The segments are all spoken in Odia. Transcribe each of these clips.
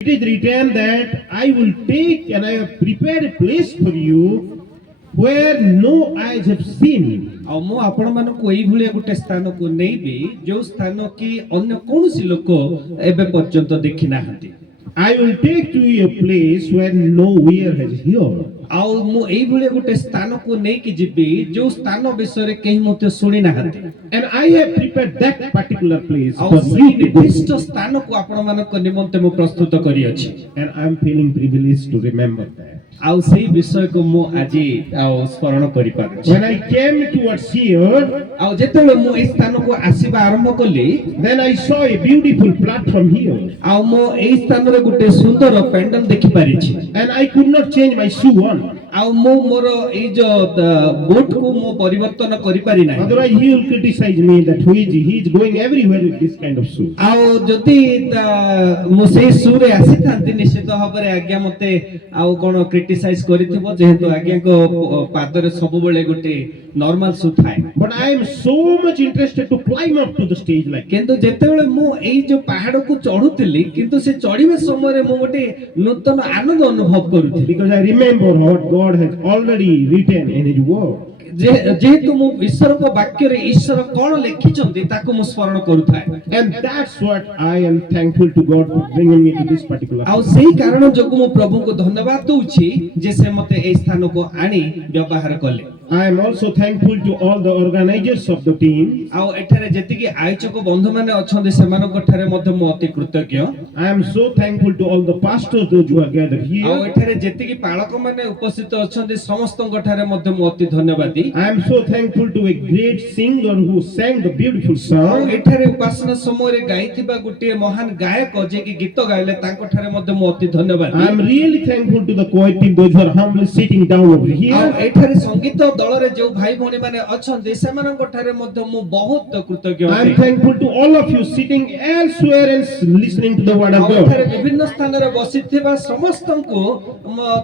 It is written that I will take and I have prepared a place for you where no eyes have seen. ଆଉ ମୁଁ ଆପଣମାନଙ୍କୁ ଏଇଭଳିଆ ଗୋଟେ ସ୍ଥାନକୁ ନେଇବି ଯୋଉ ସ୍ଥାନ କି ଅନ୍ୟ କୌଣସି ଲୋକ ଏବେ ପର୍ଯ୍ୟନ୍ତ ଦେଖି ନାହାନ୍ତି। I will take to you a place where no ear has heard. ଆଉ ମୁଁ ଏଇଭଳିଆ ଗୋଟେ ସ୍ଥାନକୁ ନେଇକି ଯିବି ଯୋଉ ସ୍ଥାନ ବିଷୟରେ କେହି ମଧ୍ୟ ଶୁଣି ନାହାନ୍ତି। And I have prepared that particular place ଆଉ for ସେଇ you to go. ନିର୍ଦ୍ଦିଷ୍ଟ ସ୍ଥାନକୁ ଆପଣମାନଙ୍କ ନିମନ୍ତେ ମୁଁ ପ୍ରସ୍ତୁତ କରିଅଛି। And I am feeling privileged to remember that. ଆଉ ସେଇ ବିଷୟକୁ ମୁଁ ଆଜି ଆଉ ସ୍ମରଣ କରିପାରୁଛି। When I came towards here, ଆଉ ଯେତେବେଳେ ମୁଁ ଏଇ ସ୍ଥାନକୁ ଆସିବା ଆରମ୍ଭ କଲି, then I saw a beautiful platform here. ଆଉ ମୁଁ ଏଇ ସ୍ଥାନରେ ଗୋଟେ ସୁନ୍ଦର pandal ଦେଖିପାରିଛି। And I could not change my shoe on. ଆଉ ମୁଁ ମୋର ଏଇ ଯୋଉ ବୁଟକୁ ମୁଁ ପରିବର୍ତ୍ତନ କରିପାରି ନାହିଁ। Otherwise he will criticize me that he is going everywhere with this kind of shoe. ଆଉ ଯଦି ମୁଁ ସେଇ ସୁରେ ଆସିଥାନ୍ତି ନିଶ୍ଚିତ ଭାବରେ ଆଜ୍ଞା ମତେ ଆଉ କଣ କ୍ରିଟିସାଇଜ କରିଥିବ ଯେହେତୁ ଆଜ୍ଞାଙ୍କ ପାଦରେ ସବୁବେଳେ ଗୋଟେ ନର୍ମାଲ ସୁ ଥାଏ। But I am so much interested to climb up to the stage like that. କିନ୍ତୁ ଯେତେବେଳେ ମୁଁ ଏଇ ଯୋଉ ପାହାଡକୁ ଚଢୁଥିଲି କିନ୍ତୁ ସେ ଚଢିବା ସମୟରେ ମୁଁ ଗୋଟେ ନୂତନ ଆନନ୍ଦ ଅନୁଭବ କରୁଥିଲି। Because I remember what God has already written in his word. ଯେହେତୁ ମୁଁ ଈଶ୍ୱରଙ୍କ ବାକ୍ୟରେ ଈଶ୍ୱର କଣ ଲେଖିଛନ୍ତି ତାକୁ ମୁଁ ସ୍ମରଣ କରୁଥାଏ। And that's what I am thankful to God for bringing me to this particular ଆଉ place. ସେଇ କାରଣ ଯୋଗୁଁ ମୁଁ ପ୍ରଭୁଙ୍କୁ ଧନ୍ୟବାଦ ଦଉଛି ଯେ ସେ ମତେ ଏଇ ସ୍ଥାନକୁ ଆଣି ବ୍ୟବହାର କଲେ। I am also thankful to all the organizers of the team. ଆଉ ଏଠାରେ ଯେତିକି ଆୟୋଜକ ବନ୍ଧୁମାନେ ଅଛନ୍ତି ସେମାନଙ୍କ ଠାରେ ମଧ୍ୟ ମୁଁ ଅତି କୃତଜ୍ଞ। I am so thankful to all the pastors those who are gathered ଆଉ here. ଏଠାରେ ଯେତିକି ପାଳକମାନେ ଉପସ୍ଥିତ ଅଛନ୍ତି ସମସ୍ତଙ୍କ ଠାରେ ମଧ୍ୟ ମୁଁ ଅତି ଧନ୍ୟବାଦୀ। I am so thankful to a great singer who sang the beautiful ଆଉ song. ଏଠାରେ ଉପାସନା ସମୟରେ ଗାଇଥିବା ଗୋଟିଏ ମହାନ ଗାୟକ ଯିଏକି ଗୀତ ଗାଇଲେ ତାଙ୍କ ଠାରେ ମଧ୍ୟ ମୁଁ ଅତି ଧନ୍ୟବାଦୀ। I am really thankful to the choir team those who are humbly sitting down over ଆଉ here. ଏଠାରେ ସଙ୍ଗୀତ ଦଳରେ ଯୋଉ ଭାଇ ଭଉଣୀ ମାନେ ଅଛନ୍ତି ସେମାନଙ୍କ ଠାରେ ମଧ୍ୟ ମୁଁ ବହୁତ କୃତଜ୍ଞ I am ଅଟେ। thankful to all of you sitting elsewhere and listening to the word of ଆଉ ଏଠାରେ God. ବିଭିନ୍ନ ସ୍ଥାନରେ ବସିଥିବା ସମସ୍ତଙ୍କୁ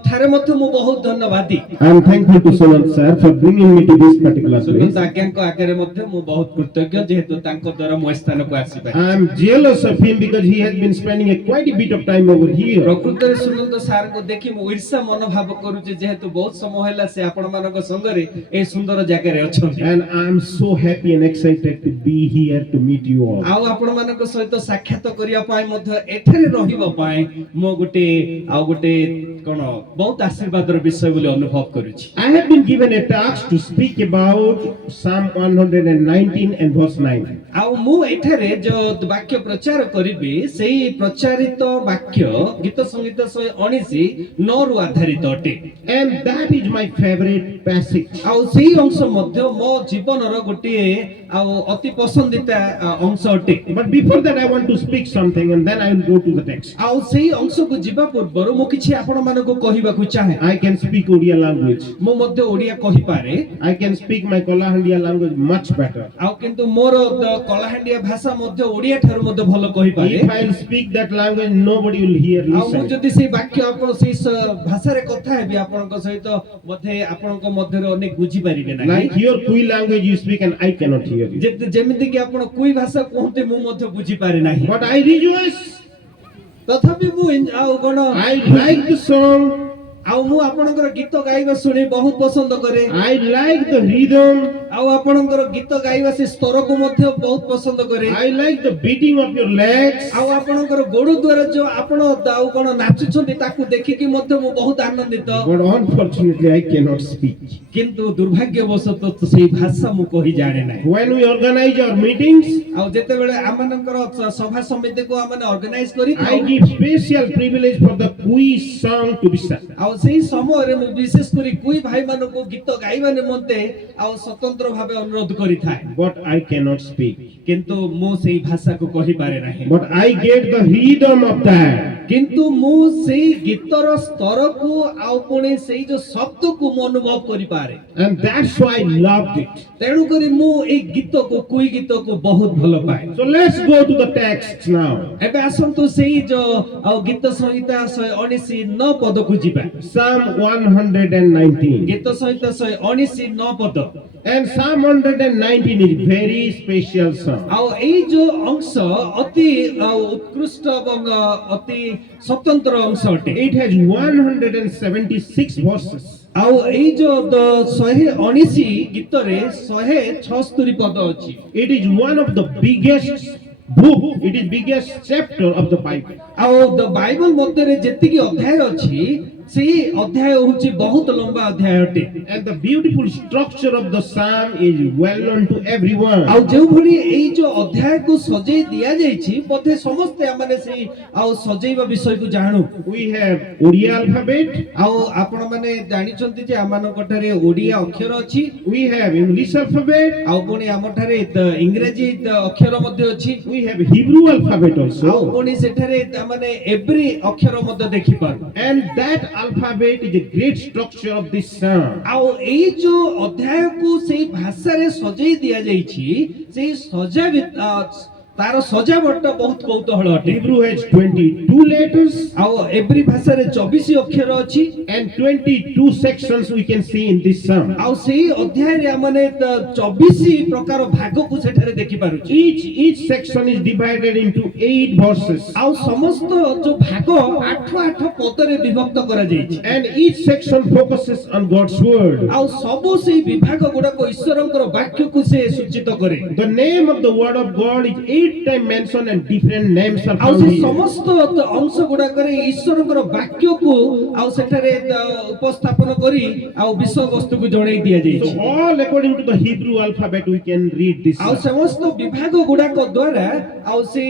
ଠାରେ ମଧ୍ୟ ମୁଁ ବହୁତ ଧନ୍ୟବାଦୀ। I am thankful to Solant sir for bringing me to this particular Sunanda place. ଆଜ୍ଞାଙ୍କ ଆଗରେ ମଧ୍ୟ ମୁଁ ବହୁତ କୃତଜ୍ଞ ଯେହେତୁ ତାଙ୍କ ଦ୍ୱାରା ମୁଁ ଏ ସ୍ଥାନକୁ ଆସିପାରିଛି। I am jealous of him because he has been spending a quite a bit of time over here. ପ୍ରକୃତରେ ସୁନନ୍ଦ ସାରଙ୍କୁ ଦେଖି ମୁଁ ଈର୍ଷା ମନୋଭାବ କରୁଛି ଯେହେତୁ ବହୁତ ସମୟ ହେଲା ସେ ଆପଣମାନଙ୍କ ସଙ୍ଗରେ ଏ ସୁନ୍ଦର ଜାଗାରେ ଅଛନ୍ତି। And I am so happy and excited to be here to meet you all. ଆଉ ଆପଣମାନଙ୍କ ସହିତ ସାକ୍ଷାତ କରିବା ପାଇଁ ମଧ୍ୟ ଏଠାରେ ରହିବା ପାଇଁ ମୁଁ ଗୋଟେ କଣ ବହୁତ ଆଶୀର୍ବାଦର ବିଷୟ ବୋଲି ଅନୁଭବ କରୁଛି। I have been given a task to speak about Psalm 119 and verse 9. ଆଉ ମୁଁ ଏଠାରେ ଯୋଉ ବାକ୍ୟ ପ୍ରଚାର କରିବି ସେଇ ପ୍ରଚାରିତ ବାକ୍ୟ ଗୀତ ସଂଗୀତ 119 ରୁ ଆଧାରିତ ଅଟେ। And that is my favorite passage. ଆଉ ସେଇ ଅଂଶ ମଧ୍ୟ ମୋ ଜୀବନର ଗୋଟିଏ ଆଉ ଅତି ପସନ୍ଦିତା ଅଂଶ ଅଟେ। But before that I want to speak something and then I will go to the text. ଆଉ ସେଇ ଅଂଶକୁ ଯିବା ପୂର୍ବରୁ ମୁଁ କିଛି ଆପଣମାନଙ୍କୁ କହିବାକୁ ଚାହେଁ। I can speak Odia language. ମୁଁ ମଧ୍ୟ ଓଡ଼ିଆ କହିପାରେ। I can speak my Kolahandia language much better. ଆଉ କିନ୍ତୁ ମୋର କଳାହାଣ୍ଡିଆ ଭାଷା ମଧ୍ୟ ଓଡ଼ିଆ ଠାରୁ ମଧ୍ୟ ଭଲ କହିପାରେ। If I will speak that language, nobody will hear ଆଉ ମୁଁ listen. ଯଦି ସେଇ ବାକ୍ୟ ଆପଣ ସେଇ ଭାଷାରେ କଥା ହେବି ଆପଣଙ୍କ ସହିତ ବୋଧେ ଆପଣଙ୍କ ମଧ୍ୟରେ ଅନେକ ବୁଝିପାରିବେ ନାହିଁ। Like your Kui language you speak and I cannot hear you. ଯେମିତି କି ଆପଣ କୁଇ ଭାଷା କୁହନ୍ତି ମୁଁ ମଧ୍ୟ ବୁଝିପାରେ ନାହିଁ। But I rejoice. ତଥାପି ମୁଁ ଆଉ କଣ I like the song. ଆଉ ମୁଁ ଆପଣଙ୍କର ଗୀତ ଗାଇବା ଶୁଣି ବହୁତ ପସନ୍ଦ କରେ। I like the rhythm. ଆଉ ଆପଣଙ୍କର ଗୀତ ଗାଇବା ସେ ସ୍ତରକୁ ମଧ୍ୟ ବହୁତ ପସନ୍ଦ କରେ। I like the beating of your legs. ଆଉ ଆପଣଙ୍କର ଗୋଡ଼ ଦ୍ୱାରା ଯୋଉ ଆପଣ ଆଉ କଣ ନାଚୁଛନ୍ତି ତାକୁ ଦେଖିକି ମଧ୍ୟ ମୁଁ ବହୁତ ଆନନ୍ଦିତ। But unfortunately I cannot speak. କିନ୍ତୁ ଦୁର୍ଭାଗ୍ୟବଶତଃ ସେଇ ଭାଷା ମୁଁ କହି ଜାଣେ ନାହିଁ। When we organize our meetings, ଆଉ ଯେତେବେଳେ ଆମମାନଙ୍କର ସଭା ସମିତିକୁ ଆମେ ଅର୍ଗାନାଇଜ କରିଥାଉ I give special privilege for the Kui song to be sung. ଆଉ ସେଇ ସମୟରେ ମୁଁ ବିଶେଷ କରି କୁଇ ଭାଇମାନଙ୍କୁ ଗୀତ ଗାଇବା ନିମନ୍ତେ ଆଉ ସ୍ୱତନ୍ତ୍ର ଭାବେ ଅନୁରୋଧ କରିଥାଏ। But I cannot speak. କିନ୍ତୁ ମୁଁ ସେଇ ଭାଷାକୁ କହିପାରେ ନାହିଁ। But I get the rhythm of that. କିନ୍ତୁ ମୁଁ ସେଇ ଗୀତର ସ୍ତରକୁ ଆଉ ପୁଣି ସେଇ ଯୋଉ ଶବ୍ଦକୁ ମୁଁ ଅନୁଭବ କରିପାରେ। And that's why I loved it. ତେଣୁ କରି ମୁଁ ଏଇ ଗୀତକୁ କୁଇ ଗୀତକୁ ବହୁତ ଭଲ ପାଏ। So let's go to the text now. ଏବେ ଆସନ୍ତୁ ସେଇ ଯୋଉ ଆଉ ଗୀତ ସଂହିତା 119 ପଦକୁ ଯିବା। Psalm 119. ଗୀତ ସଂହିତା 119 ପଦ। And Psalm 119 is very special psalm. ଆଉ ଏଇ ଯୋଉ ଅଂଶ ଅତି ଉତ୍କୃଷ୍ଟ ଏବଂ ଅତି ସ୍ୱତନ୍ତ୍ର ଅଂଶ ଅଟେ। It has 176 verses. ଆଉ ଏଇ ଯୋଉ 119 ଗୀତରେ 176 ପଦ ଅଛି। It is one of the biggest book. It is biggest chapter of the Bible. ଆଉ ବାଇବଲ ମଧ୍ୟରେ ଯେତିକି ଅଧ୍ୟାୟ ଅଛି ସେଇ ଅଧ୍ୟାୟ ହେଉଛି ବହୁତ ଲମ୍ବା ଅଧ୍ୟାୟ ଅଟେ। And the beautiful structure of the psalm is well known to everyone. ଆଉ ଯେଉଁଭଳି ଏଇ ଯୋଉ ଅଧ୍ୟାୟକୁ ସଜେଇ ଦିଆଯାଇଛି ବୋଧେ ସମସ୍ତେ ଆମମାନେ ସେଇ ଆଉ ସଜେଇବା ବିଷୟକୁ ଜାଣୁ। We have Oriya alphabet. ଆଉ ଆପଣମାନେ ଜାଣିଛନ୍ତି ଯେ ଆମମାନଙ୍କ ଠାରେ ଓଡ଼ିଆ ଅକ୍ଷର ଅଛି। We have English alphabet. ଆଉ ପୁଣି ଆମଠାରେ ଇଂରାଜୀ ଅକ୍ଷର ମଧ୍ୟ ଅଛି। We have Hebrew alphabet ଆଉ also. ପୁଣି ସେଠାରେ ମାନେ ଏଭ୍ରି ଅକ୍ଷର ମଧ୍ୟ ଦେଖିପାରୁ। And that alphabet is a great structure of this psalm. ଆଉ ଏଇ ଯୋଉ ଅଧ୍ୟାୟକୁ ସେଇ ଭାଷାରେ ସଜେଇ ଦିଆଯାଇଛି ସେଇ ତାର ସଜାବଟ ବହୁତ କୌତୁହଳ ଅଟେ। Hebrew has 22 letters ଆଉ ଏଭ୍ରି ଭାଷାରେ 24 ଅକ୍ଷର ଅଛି। and 22 sections we can see in this psalm. ଆଉ ସେଇ ଅଧ୍ୟାୟରେ ଆମମାନେ 24 ପ୍ରକାର ଭାଗକୁ ସେଠାରେ ଦେଖିପାରୁଛୁ। Each section is divided into 8 verses. ଆଉ ସମସ୍ତ ଯୋଉ ଭାଗ 8 ପଦରେ ବିଭକ୍ତ କରାଯାଇଛି। And each section focuses on God's word. ଆଉ ସବୁ ସେଇ ବିଭାଗ ଗୁଡାକ ଈଶ୍ୱରଙ୍କର ବାକ୍ୟକୁ ସେ ସୂଚିତ କରେ। The name of the word of God is 8 times mentioned and different names are ଆଉ found ସେ here. ସମସ୍ତ ଅଂଶ ଗୁଡାକରେ ଈଶ୍ୱରଙ୍କର ବାକ୍ୟକୁ ଆଉ ସେଠାରେ ଉପସ୍ଥାପନ କରି ଆଉ ବିଷୟବସ୍ତୁକୁ ଜଣେଇ ଦିଆଯାଇଛି। So all according to the Hebrew alphabet we can read this. ଆଉ ସମସ୍ତ ବିଭାଗ ଗୁଡାକ ଦ୍ୱାରା ଆଉ ସେ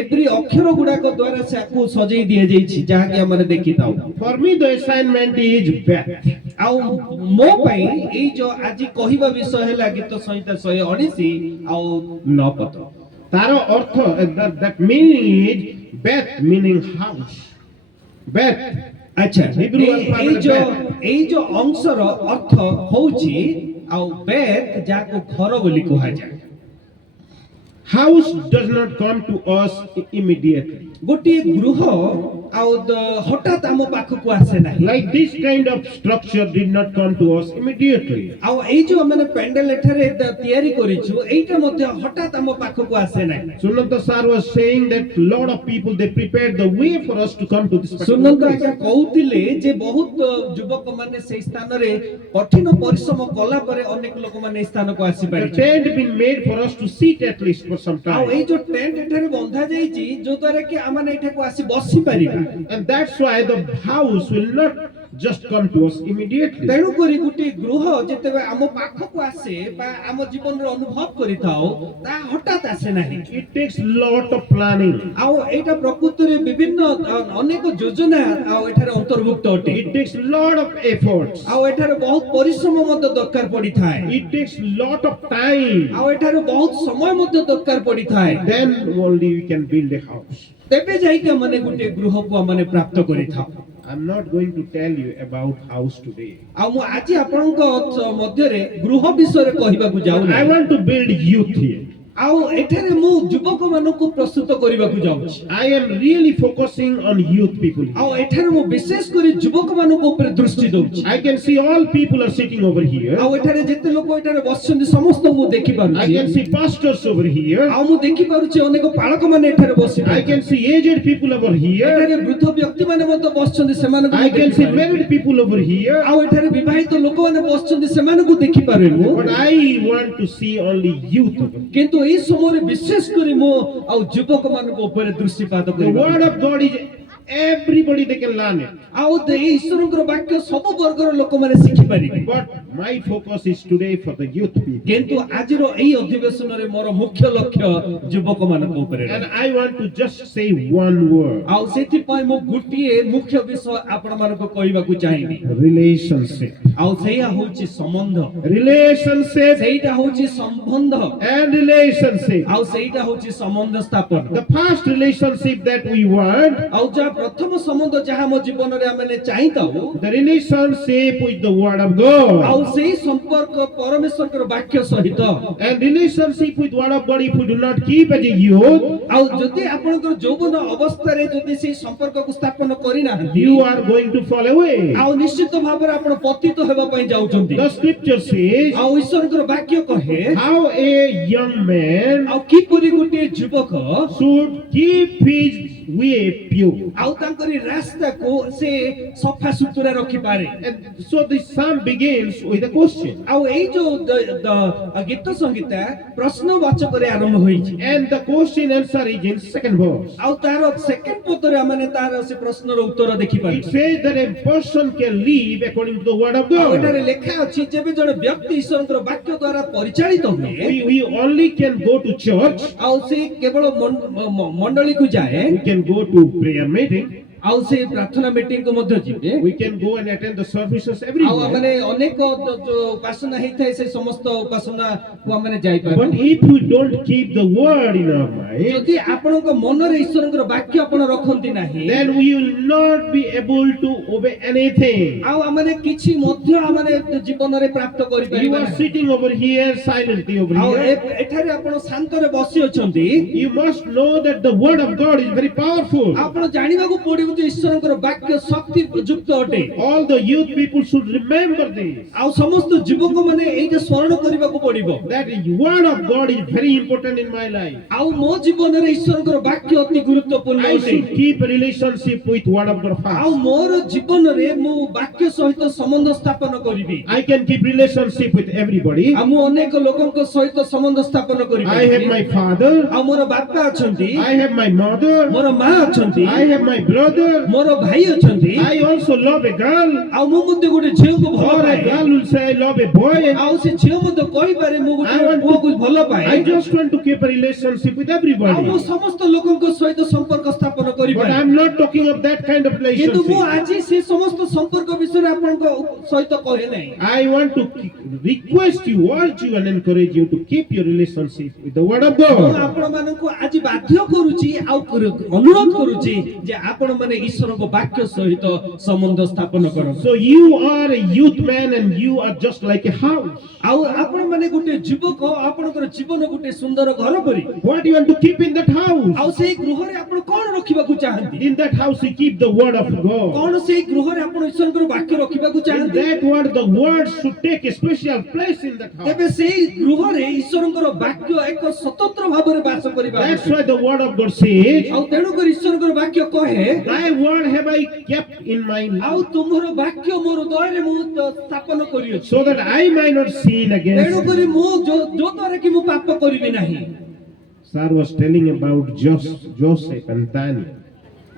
ଏଭ୍ରି ଅକ୍ଷର ଗୁଡାକ ଦ୍ୱାରା ସେକୁ ସଜେଇ ଦିଆଯାଇଛି ଯାହାକି ଆମେ ଦେଖିଥାଉ। For me the assignment is Beth. ଆଉ ମୋ ପାଇଁ ଏଇ ଯୋଉ ଆଜି କହିବା ବିଷୟ ହେଲା ଗୀତ ସଂହିତା 119 ଆଉ 9 ପଦ। ତାର ଅର୍ଥ that meaning is Beth meaning house. Beth. ଆଚ୍ଛା Hebrew ଏଇ alphabet ଯୋଉ ଅଂଶର ଅର୍ଥ ହଉଛି ଆଉ ବେତ୍ ଯାହାକୁ ଘର ବୋଲି କୁହାଯାଏ। House does not come to us immediately. ଗୋଟିଏ ଗୃହ ଆଉ ହଠାତ୍ ଆମ ପାଖକୁ ଆସେ ନାହିଁ। Like this kind of structure did not come to us immediately. ଆଉ ଏଇ ଯୋଉ ଆମେ ପେଣ୍ଡେଲ ଏଠାରେ ତିଆରି କରିଛୁ ଏଇଟା ମଧ୍ୟ ହଠାତ୍ ଆମ ପାଖକୁ ଆସେ ନାହିଁ। Sunanta sir was saying that lot of people they prepared the way for us to come to this particular Sunanda place. ଆଜ୍ଞା କହୁଥିଲେ ଯେ ବହୁତ ଯୁବକ ମାନେ ସେଇ ସ୍ଥାନରେ କଠିନ ପରିଶ୍ରମ କଲା ପରେ ଅନେକ ଲୋକମାନେ ଏଇ ସ୍ଥାନକୁ The ଆସିପାରିଛନ୍ତି। tent been made for us to sit at least for some ଆଉ ଏଇ time. ଯୋଉ ଟେଣ୍ଟ ଏଠାରେ ବନ୍ଧା ଯାଇଛି ଯୋଉ ଦ୍ୱାରା କି ଆମେ ଏଠାକୁ ଆସି ବସି ପାରିବା। And that's why the house will not just come to us immediately. ତେଣୁ କରି ଗୋଟିଏ ଗୃହ ଯେତେବେଳେ ଆମ ପାଖକୁ ଆସେ ବା ଆମ ଜୀବନରେ ଅନୁଭବ କରିଥାଉ ତାହା ହଠାତ୍ ଆସେ ନାହିଁ। It takes lot of planning. ଆଉ ଏଇଟା ପ୍ରକୃତରେ ବିଭିନ୍ନ ଅନେକ ଯୋଜନା ଆଉ ଏଠାରେ ଅନ୍ତର୍ଭୁକ୍ତ ଅଟେ। It takes lot of efforts. ଆଉ ଏଠାରେ ବହୁତ ପରିଶ୍ରମ ମଧ୍ୟ ଦରକାର ପଡିଥାଏ। It takes lot of time. ଆଉ ଏଠାରେ ବହୁତ ସମୟ ମଧ୍ୟ ଦରକାର ପଡିଥାଏ। Then only we can build a house. ତେବେ ଯାଇକି ଆମେ ଗୋଟିଏ ଗୃହକୁ ଆମେ ପ୍ରାପ୍ତ କରିଥାଉ। I'm not going to tell you about house today. ଆଉ ମୁଁ ଆଜି ଆପଣଙ୍କ ମଧ୍ୟରେ ଗୃହ ବିଷୟରେ କହିବାକୁ But I ଯାଉନାହିଁ। want to build youth here. ଆଉ ଏଠାରେ ମୁଁ ଯୁବକ ମାନଙ୍କୁ ପ୍ରସ୍ତୁତ କରିବାକୁ ଯାଉଛି। I am really focusing on youth people ଆଉ here. ଏଠାରେ ମୁଁ ବିଶେଷ କରି ଯୁବକ ମାନଙ୍କ ଉପରେ ଦୃଷ୍ଟି ଦଉଛି। I can see all people are sitting over here. ଆଉ ଏଠାରେ ଯେତେ ଲୋକ ଏଠାରେ ବସିଛନ୍ତି ସମସ୍ତଙ୍କୁ ମୁଁ I ଦେଖିପାରୁଛି। can see pastors over here. ଆଉ ମୁଁ ଦେଖିପାରୁଛି ଅନେକ ପାଳକ ମାନେ ଏଠାରେ I ବସିଛନ୍ତି। can see aged people over here. ଏଠାରେ ବୃଦ୍ଧ ବ୍ୟକ୍ତି ମାନେ ମଧ୍ୟ ବସିଛନ୍ତି ସେମାନଙ୍କୁ I ମୁଁ can see ଦେଖିପାରୁଛି। married people over here. ଆଉ ଏଠାରେ ବିବାହିତ ଲୋକମାନେ ବସିଛନ୍ତି ସେମାନଙ୍କୁ ଦେଖିପାରେ ମୁଁ। But I want to see only youth over here. କିନ୍ତୁ ଏଇ ସମୟରେ ବିଶେଷ କରି ମୁଁ ଆଉ ଯୁବକ ମାନଙ୍କ ଉପରେ ଦୃଷ୍ଟିପାତ The କରିବି। word of God is everybody they can learn it. ଆଉ ଏଇ ଈଶ୍ୱରଙ୍କର ବାକ୍ୟ ସବୁ ବର୍ଗର ଲୋକମାନେ ଶିଖିପାରିବେ। But my focus is today for the youth people. କିନ୍ତୁ ଆଜିର ଏଇ ଅଧିବେଶନରେ ମୋର ମୁଖ୍ୟ ଲକ୍ଷ୍ୟ ଯୁବକ ମାନଙ୍କ ଉପରେ And ରହିଛି। I want to just say one word. ଆଉ ସେଥିପାଇଁ ମୁଁ ଗୋଟିଏ ମୁଖ୍ୟ ବିଷୟ ଆପଣ ମାନଙ୍କୁ କହିବାକୁ ଚାହିଁବି। Relationship. ଆଉ ସେଇଆ ହଉଛି ସମ୍ବନ୍ଧ। Relationship ସେଇଟା ହଉଛି ସମ୍ବନ୍ଧ। and relationship. ଆଉ ସେଇଟା ହଉଛି ସମ୍ବନ୍ଧ ସ୍ଥାପନ। The first relationship that we want, ଆଉ ଯାହା ପ୍ରଥମ ସମ୍ବନ୍ଧ ଯାହା ଆମ ଜୀବନରେ ଆମେ ଚାହିଁଥାଉ the relationship with the word of ଆଉ God. ସେଇ ସମ୍ପର୍କ ପରମେଶ୍ୱରଙ୍କର ବାକ୍ୟ ସହିତ। And relationship with word of God if we do not keep as a youth, ଆଉ ଯଦି ଆପଣଙ୍କର ଯୌବନ ଅବସ୍ଥାରେ ଯଦି ସେଇ ସମ୍ପର୍କକୁ ସ୍ଥାପନ କରିନାହାନ୍ତି you are going to fall away. ଆଉ ନିଶ୍ଚିତ ଭାବରେ ଆପଣ ପତିତ ହେବା ପାଇଁ ଯାଉଛନ୍ତି। The scripture says ଆଉ ଈଶ୍ୱରଙ୍କର ବାକ୍ୟ କହେ how a young man ଆଉ କିପରି ଗୋଟିଏ ଯୁବକ should keep his way pure. ଆଉ ତାଙ୍କରି ରାସ୍ତାକୁ ସେ ସଫା ସୁତୁରା ରଖିପାରେ। And so this psalm begins with a question. ଆଉ ଏଇ ଯୋଉ ଗୀତ ସଂଗୀତା ପ୍ରଶ୍ନବାଚକରେ ଆରମ୍ଭ ହୋଇଛି। And the question answer is in second verse. ଆଉ ତାର ସେକେଣ୍ଡ ପଦରେ ଆମେ ତାର ସେ ପ୍ରଶ୍ନର ଉତ୍ତର It ଦେଖିପାରିବା। says that a person can live according to the word of ଆଉ ଏଠାରେ God. ଲେଖା ଅଛି ଯେବେ ଜଣେ ବ୍ୟକ୍ତି ଈଶ୍ୱରଙ୍କର ବାକ୍ୟ ଦ୍ୱାରା ପରିଚାଳିତ ହୁଏ We only can go to church, ଆଉ ସେ କେବଳ ମଣ୍ଡଳୀକୁ ଯାଏ we can go to prayer meeting, ଆଉ ସେ ପ୍ରାର୍ଥନା ମିଟିଂ କୁ ମଧ୍ୟ ଯିବେ we can go and attend the services ଆଉ everywhere. ମାନେ ଅନେକ ଯୋଉ ଉପାସନା ହେଇଥାଏ ସେ ସମସ୍ତ ଉପାସନାକୁ ଆମେ But ଯାଇପାରିବୁ। if we don't keep the word in our mind, ଯଦି ଆପଣଙ୍କ ମନରେ ଈଶ୍ୱରଙ୍କର ବାକ୍ୟ ଆପଣ ରଖନ୍ତି ନାହିଁ then we will not be able to obey anything. ଆଉ ଆମେ କିଛି ମଧ୍ୟ ଆମେ ଜୀବନରେ ପ୍ରାପ୍ତ You କରିପାରିବା are ନାହିଁ। sitting over here silently over ଆଉ here. ଏଠାରେ ଆପଣ ଶାନ୍ତରେ ବସି ଅଛନ୍ତି You must know that the word of God is very powerful. ଆପଣ ଜାଣିବାକୁ ପଡିବ ଯେ ଈଶ୍ୱରଙ୍କର ବାକ୍ୟ ଶକ୍ତି ଯୁକ୍ତ ଅଟେ। All the youth people should remember this. ଆଉ ସମସ୍ତ ଯୁବକ ମାନେ ଏଇଟା ସ୍ମରଣ କରିବାକୁ ପଡିବ That the word of God is very important in my life. ଆଉ ମୋ ଜୀବନରେ ଈଶ୍ୱରଙ୍କର ବାକ୍ୟ ଅତି ଗୁରୁତ୍ୱପୂର୍ଣ୍ଣ I ଅଟେ। should keep a relationship with word of God ଆଉ first. ମୋର ଜୀବନରେ ମୁଁ ବାକ୍ୟ ସହିତ ସମ୍ବନ୍ଧ ସ୍ଥାପନ କରିବି। I can keep relationship with everybody. ଆଉ ମୁଁ ଅନେକ ଲୋକଙ୍କ ସହିତ ସମ୍ବନ୍ଧ ସ୍ଥାପନ କରିବି। I have my father. ଆଉ ମୋର ବାପା ଅଛନ୍ତି, I have my mother. ମୋର ମା ଅଛନ୍ତି, I have my brother. ମୋର ଭାଇ ଅଛନ୍ତି, I also love a girl. ଆଉ ମୁଁ ମଧ୍ୟ ଗୋଟେ ଝିଅକୁ ଭଲ Or a ପାଏ। girl will say I love a boy. ଆଉ ସେ ଝିଅ ମଧ୍ୟ କହିପାରେ ମୁଁ ଗୋଟେ ପୁଅକୁ ଭଲ ପାଏ। I just want to keep a relationship with ଆଉ ମୁଁ everybody. ସମସ୍ତ ଲୋକଙ୍କ ସହିତ ସମ୍ପର୍କ ସ୍ଥାପନ But କରିପାରେ। I'm not talking of that kind of କିନ୍ତୁ ମୁଁ relationship. ଆଜି ସେ ସମସ୍ତ ସମ୍ପର୍କ ବିଷୟରେ ଆପଣଙ୍କ ସହିତ କହେ ନାହିଁ। I want to request you, urge you and encourage you to keep your relationship with the word of ମୁଁ God. ଆପଣମାନଙ୍କୁ ଆଜି ବାଧ୍ୟ କରୁଛି ଆଉ ଅନୁରୋଧ କରୁଛି ଯେ ଆପଣମାନେ ଈଶ୍ୱରଙ୍କ ବାକ୍ୟ ସହିତ ସମ୍ବନ୍ଧ ସ୍ଥାପନ କରନ୍ତୁ। So you are a youth man and you are just like a house. ଆଉ ଆପଣମାନେ ଗୋଟେ ଯୁବକ, ଆପଣଙ୍କର ଜୀବନ ଗୋଟେ ସୁନ୍ଦର ଘର ପରି। What you want to keep in that house? ଆଉ ସେଇ ଗୃହରେ ଆପଣ କଣ ରଖିବାକୁ ଚାହାନ୍ତି? In that house you keep the word of God. କଣ ସେଇ ଗୃହରେ ଆପଣ ଈଶ୍ୱରଙ୍କର ବାକ୍ୟ ରଖିବାକୁ In ଚାହାନ୍ତି? that word the word should take a special place in that ତେବେ house. ସେଇ ଗୃହରେ ଈଶ୍ୱରଙ୍କର ବାକ୍ୟ ଏକ ସ୍ୱତନ୍ତ୍ର ଭାବରେ ବାସ କରିବା That's ଆବଶ୍ୟକ। why the word of God says, ଆଉ ତେଣୁକରି ଈଶ୍ୱରଙ୍କର ବାକ୍ୟ କହେ thy word have I kept in my ଆଉ mouth, ତୁମର ବାକ୍ୟ ମୋର ହୃଦୟରେ ମୁଁ ସ୍ଥାପନ କରିଅଛି, so that I might not sin against. ତେଣୁକରି ମୁଁ ଯୋଉ ଦ୍ୱାରା କି ମୁଁ ପାପ କରିବି ନାହିଁ। Sir was telling about Joseph and Daniel.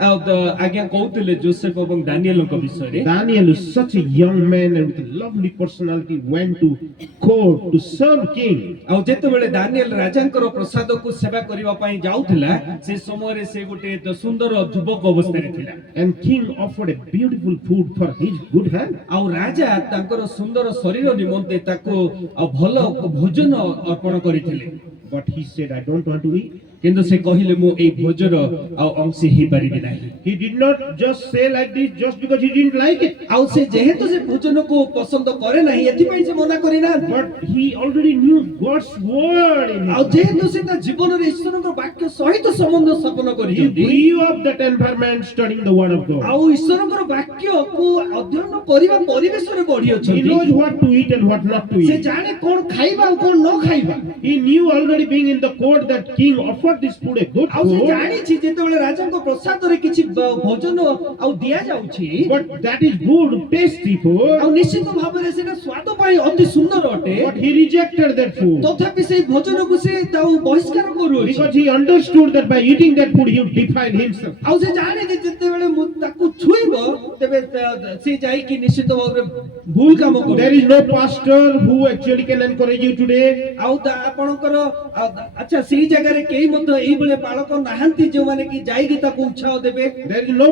ଆଉ ଆଜ୍ଞା କହୁଥିଲେ ଜୋସେଫ ଏବଂ ଦାନିଏଲଙ୍କ ବିଷୟରେ। Daniel is such a young man and with a lovely personality went to court to serve king. ଆଉ ଯେତେବେଳେ ଦାନିଏଲ ରାଜାଙ୍କର ପ୍ରସାଦକୁ ସେବା କରିବା ପାଇଁ ଯାଉଥିଲା ସେ ସମୟରେ ସେ ଗୋଟେ ସୁନ୍ଦର ଯୁବକ ଅବସ୍ଥାରେ ଥିଲା। And king offered a beautiful food for his good health. ଆଉ ରାଜା ତାଙ୍କର ସୁନ୍ଦର ଶରୀର ନିମନ୍ତେ ତାକୁ ଭଲ ଭୋଜନ ଅର୍ପଣ କରିଥିଲେ। But he said, I don't want to eat. କିନ୍ତୁ ସେ କହିଲେ ମୁଁ ଏଇ ଭୋଜନ ଆଉ ଅଂଶୀ ହେଇପାରିବି ନାହିଁ। He did not just say like this just because he didn't like it. ଆଉ ସେ ଯେହେତୁ ସେ ଭୋଜନକୁ ପସନ୍ଦ କରେ ନାହିଁ ଏଥିପାଇଁ ସେ ମନା କରିନାହାନ୍ତି। But he already knew God's word in ଆଉ him. ଯେହେତୁ ସେ ତା ଜୀବନରେ ଈଶ୍ୱରଙ୍କ ବାକ୍ୟ ସହିତ ସମ୍ବନ୍ଧ ସ୍ଥାପନ He କରିଛନ୍ତି grew up that environment studying the word of God. ଆଉ ଈଶ୍ୱରଙ୍କର ବାକ୍ୟକୁ ଅଧ୍ୟୟନ କରିବା ପରିବେଶରେ ବଢି He ଅଛନ୍ତି। knows what to eat and what not to ସେ eat. ଜାଣେ କଣ ଖାଇବା ଆଉ କଣ ନ ଖାଇବା। He knew already being in the court that king offered this food a good ଆଉ ସେ food. ଜାଣିଛି ଯେତେବେଳେ ରାଜାଙ୍କ ପ୍ରସାଦରେ କିଛି ଭୋଜନ ଆଉ ଦିଆଯାଉଛି But that is good, tasty ଆଉ food. ନିଶ୍ଚିତ ଭାବରେ ସେଟା ସ୍ୱାଦ ପାଇଁ ଅତି ସୁନ୍ଦର ଅଟେ। But he rejected that food. ତଥାପି ସେଇ ଭୋଜନକୁ ସେ ତାକୁ ବହିଷ୍କାର କରୁଅଛି। Because he understood that by eating that food he would defile himself. ଆଉ ସେ ଜାଣେ ଯେ ଯେତେବେଳେ ମୁଁ ତାକୁ ଛୁଇଁବ ତେବେ ସେ ଯାଇକି ନିଶ୍ଚିତ ଭାବରେ ଭୁଲ କାମ କରିବ। There is no pastor who actually can encourage you today. ଆଉ ଆପଣଙ୍କର ଆଚ୍ଛା ସେଇ ଜାଗାରେ କେହି ମଧ୍ୟ ଏଇଭଳି ବାଳକ ନାହାନ୍ତି ଯେଉଁମାନେ କି ଯାଇକି ତାକୁ ଉତ୍ସାହ ଦେବେ। There is no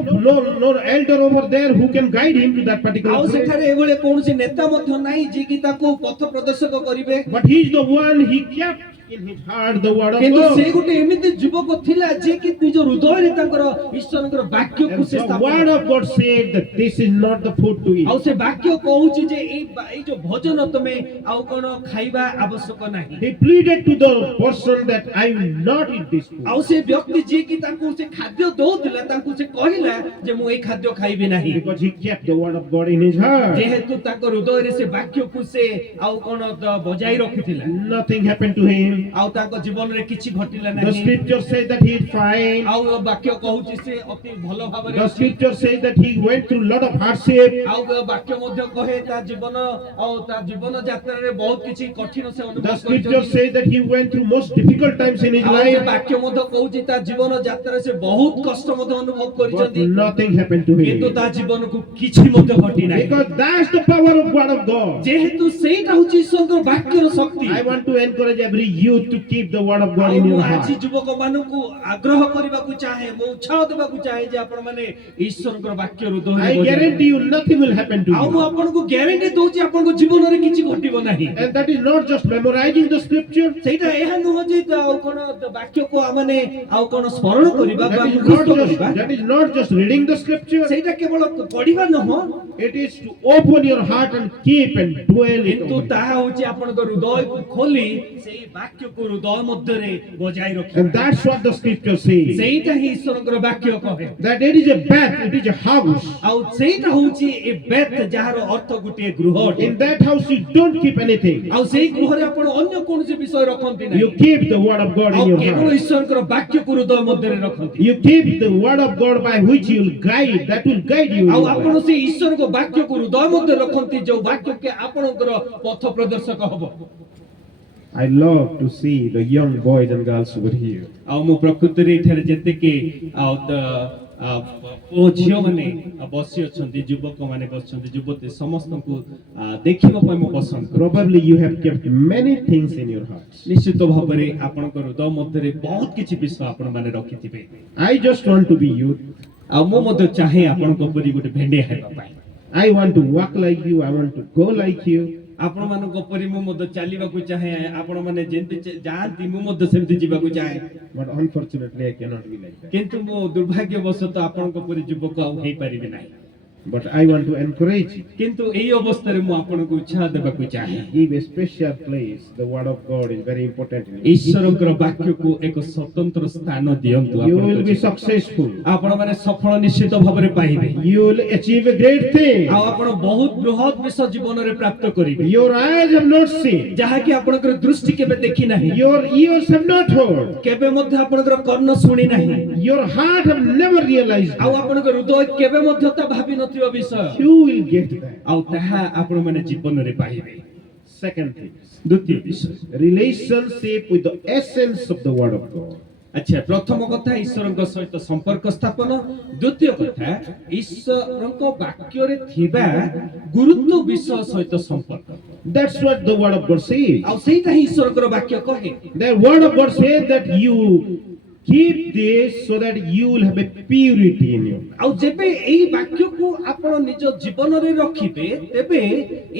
elder over there who can guide him to that ଆଉ particular place. ସେଠାରେ ଏଭଳି କୌଣସି ନେତା ମଧ୍ୟ ନାହିଁ ଯିଏକି ତାକୁ ପଥ ପ୍ରଦର୍ଶକ କରିବେ। But he is the one, he kept in his heart the word of କିନ୍ତୁ ସେ God. ଗୋଟେ ଏମିତି ଯୁବକ ଥିଲା ଯିଏକି ନିଜ ହୃଦୟରେ ତାଙ୍କର ଈଶ୍ୱରଙ୍କର ବାକ୍ୟକୁ And ସେ the ସ୍ଥାପନ word of God said that this is not the food to ଆଉ eat. ସେ ବାକ୍ୟ କହୁଛି ଯେ ଏଇ ଯୋଉ ଭୋଜନ ତମେ ଆଉ କଣ ଖାଇବା ଆବଶ୍ୟକ ନାହିଁ। He pleaded to the person that I will not eat this food. ଆଉ ସେ ବ୍ୟକ୍ତି ଯିଏକି ତାଙ୍କୁ ସେ ଖାଦ୍ୟ ଦଉଥିଲା ତାଙ୍କୁ ସେ କହିଲା ଯେ ମୁଁ ଏଇ ଖାଦ୍ୟ ଖାଇବି ନାହିଁ। Because he kept the word of God in his heart. ଯେହେତୁ ତାଙ୍କ ହୃଦୟରେ ସେ ବାକ୍ୟକୁ ସେ ଆଉ କଣ ବଜାଇ ରଖିଥିଲା। Nothing happened to him. ଆଉ ତାଙ୍କ ଜୀବନରେ କିଛି ଘଟିଲା The ନାହିଁ scripture says that he is fine. ଆଉ ବାକ୍ୟ କହୁଛି ସେ ଅତି ଭଲ ଭାବରେ The ଅଛି scripture says that he went through lot of hardship. ଆଉ ବାକ୍ୟ ମଧ୍ୟ କହେ ତା ଜୀବନ ଆଉ ତା ଜୀବନ ଯାତ୍ରାରେ ବହୁତ କିଛି କଠିନ ସେ The ଅନୁଭବ scripture କରିଛନ୍ତି says that he went through most difficult times in his ଆଉ ସେ life, ବାକ୍ୟ ମଧ୍ୟ କହୁଛି ତା ଜୀବନ ଯାତ୍ରାରେ ସେ ବହୁତ କଷ୍ଟ ମଧ୍ୟ ଅନୁଭବ but କରିଛନ୍ତି nothing happened to କିନ୍ତୁ him. ତା ଜୀବନକୁ କିଛି ମଧ୍ୟ ଘଟି ନାହିଁ Because that's the power of word of God. ଯେହେତୁ ସେଇଟା ହଉଛି ଈଶ୍ୱରଙ୍କ ବାକ୍ୟର ଶକ୍ତି I want to encourage every youth to keep the word of God ଆଉ in ମୁଁ your ଆଜି heart. ଯୁବକ ମାନଙ୍କୁ ଆଗ୍ରହ କରିବାକୁ ଚାହେଁ ମୁଁ ଉତ୍ସାହ ଦେବାକୁ ଚାହେଁ ଯେ ଆପଣ ମାନେ ଈଶ୍ୱରଙ୍କର ବାକ୍ୟ ହୃଦୟରେ I ବଜାଇବେ। guarantee you nothing will happen to ଆଉ ମୁଁ you. ଆପଣଙ୍କୁ ଗ୍ୟାରେଣ୍ଟି ଦଉଛି ଆପଣଙ୍କ ଜୀବନରେ କିଛି ଘଟିବ ନାହିଁ And that is not just memorizing the scripture. ସେଇଟା ଏହା ନୁହଁ ଯେ ଆଉ କଣ ବାକ୍ୟକୁ ଆମେ ଆଉ କଣ ସ୍ମରଣ କରିବା ବା ମୁଖସ୍ଥ କରିବା That is not just reading the scripture. ସେଇଟା କେବଳ ପଢିବା ନୁହଁ It is to open your heart and keep and dwell it କିନ୍ତୁ over it. ତାହା ହଉଛି ଆପଣଙ୍କ ହୃଦୟକୁ ଖୋଲି ସେଇ ବାକ୍ୟକୁ ହୃଦୟ ମଧ୍ୟରେ ବଜାଇ And ରଖିବା that's what the scripture says. ସେଇଟା ହିଁ ଈଶ୍ୱରଙ୍କର ବାକ୍ୟ କହେ That it is a bed, it is a house. ଆଉ ସେଇଟା ହଉଛି ଏ ବେତ ଯାହାର ଅର୍ଥ ଗୋଟିଏ ଗୃହ ଅଟେ In that house you don't keep anything. ଆଉ ସେଇ ଗୃହରେ ଆପଣ ଅନ୍ୟ କୌଣସି ବିଷୟ ରଖନ୍ତି ନାହିଁ You keep the word of God ଆଉ in your କେବଳ heart. ଈଶ୍ୱରଙ୍କର ବାକ୍ୟକୁ ହୃଦୟ ମଧ୍ୟରେ ରଖନ୍ତି You keep the word of God by which you will guide, that will guide you. in ଆଉ your ଆପଣ life. ସେ ଈଶ୍ୱରଙ୍କ ବାକ୍ୟକୁ ହୃଦୟ ମଧ୍ୟରେ ରଖନ୍ତି ଯୋଉ ବାକ୍ୟକେ ଆପଣଙ୍କର ପଥ ପ୍ରଦର୍ଶକ ହବ I love to see the young boys and girls over here. ଆଉ ମୁଁ ପ୍ରକୃତରେ ଏଠାରେ ଯେତିକି ଆଉ ପୁଅ ଝିଅ ମାନେ ବସି ଅଛନ୍ତି ଯୁବକ ମାନେ ବସିଛନ୍ତି ଯୁବତୀ ସମସ୍ତଙ୍କୁ ଦେଖିବା ପାଇଁ ମୁଁ ପସନ୍ଦ କରେ Probably you have kept many things in your hearts. ନିଶ୍ଚିତ ଭାବରେ ଆପଣଙ୍କ ହୃଦୟ ମଧ୍ୟରେ ବହୁତ କିଛି ବିଷୟ ଆପଣ ମାନେ ରଖିଥିବେ I just want to be youth. ଆଉ ମୁଁ ମଧ୍ୟ ଚାହେଁ ଆପଣଙ୍କ ପରି ଗୋଟେ ଭେଣ୍ଡିଆ ହେବା ପାଇଁ I want to walk like you. I want to go like you. ଆପଣ ମାନଙ୍କ ପରି ମୁଁ ମଧ୍ୟ ଚାଲିବାକୁ ଚାହେଁ ଆପଣ ମାନେ ଯେମିତି ଯାଆନ୍ତି ମୁଁ ମଧ୍ୟ ସେମିତି ଯିବାକୁ ଚାହେଁ But unfortunately, I cannot be like that. କିନ୍ତୁ ମୁଁ ଦୁର୍ଭାଗ୍ୟବଶତଃ ଆପଣଙ୍କ ପରି ଯୁବକ ଆଉ ହେଇପାରିବି ନାହିଁ But I want to encourage you. କିନ୍ତୁ ଏଇ ଅବସ୍ଥାରେ ମୁଁ ଆପଣଙ୍କୁ ଉତ୍ସାହ ଦେବାକୁ ଚାହେଁ Give a special place. The word of God is very important in you. ଈଶ୍ୱରଙ୍କର ବାକ୍ୟକୁ ଏକ ସ୍ୱତନ୍ତ୍ର ସ୍ଥାନ ଦିଅନ୍ତୁ You ଆପଣଙ୍କ will be ଜୀବନରେ। successful. ଆପଣ ମାନେ ସଫଳ ନିଶ୍ଚିତ ଭାବରେ ପାଇବେ You will achieve a great thing. ଆଉ ଆପଣ ବହୁତ ବୃହତ ବିଷୟ ଜୀବନରେ ପ୍ରାପ୍ତ କରିବେ Your eyes have not seen. ଯାହାକି ଆପଣଙ୍କର ଦୃଷ୍ଟି କେବେ ଦେଖି ନାହିଁ Your ears have not heard. କେବେ ମଧ୍ୟ ଆପଣଙ୍କର କର୍ଣ୍ଣ ଶୁଣି ନାହିଁ Your heart have never realized. ଆଉ ଆପଣଙ୍କ ହୃଦୟ କେବେ ମଧ୍ୟ ତା ଭାବି ନଥିବା ବିଷୟ You will get that. ଆଉ ତାହା ଆପଣ ମାନେ ଜୀବନରେ ପାଇବେ Second thing. ଦ୍ୱିତୀୟ ବିଷୟ Relationship with the essence of the word of God. ଆଚ୍ଛା ପ୍ରଥମ କଥା ଈଶ୍ୱରଙ୍କ ସହିତ ସମ୍ପର୍କ ସ୍ଥାପନ ଦ୍ୱିତୀୟ କଥା ଈଶ୍ୱରଙ୍କ ବାକ୍ୟରେ ଥିବା ଗୁରୁତ୍ୱ ବିଷୟ ସହିତ ସମ୍ପର୍କ That's what the word of God says. ଆଉ ସେଇଟା ହିଁ ଈଶ୍ୱରଙ୍କର ବାକ୍ୟ କହେ The word of God says that you keep this so that you will have a purity in you. ଆଉ ଯେବେ ଏଇ ବାକ୍ୟକୁ ଆପଣ ନିଜ ଜୀବନରେ ରଖିବେ ତେବେ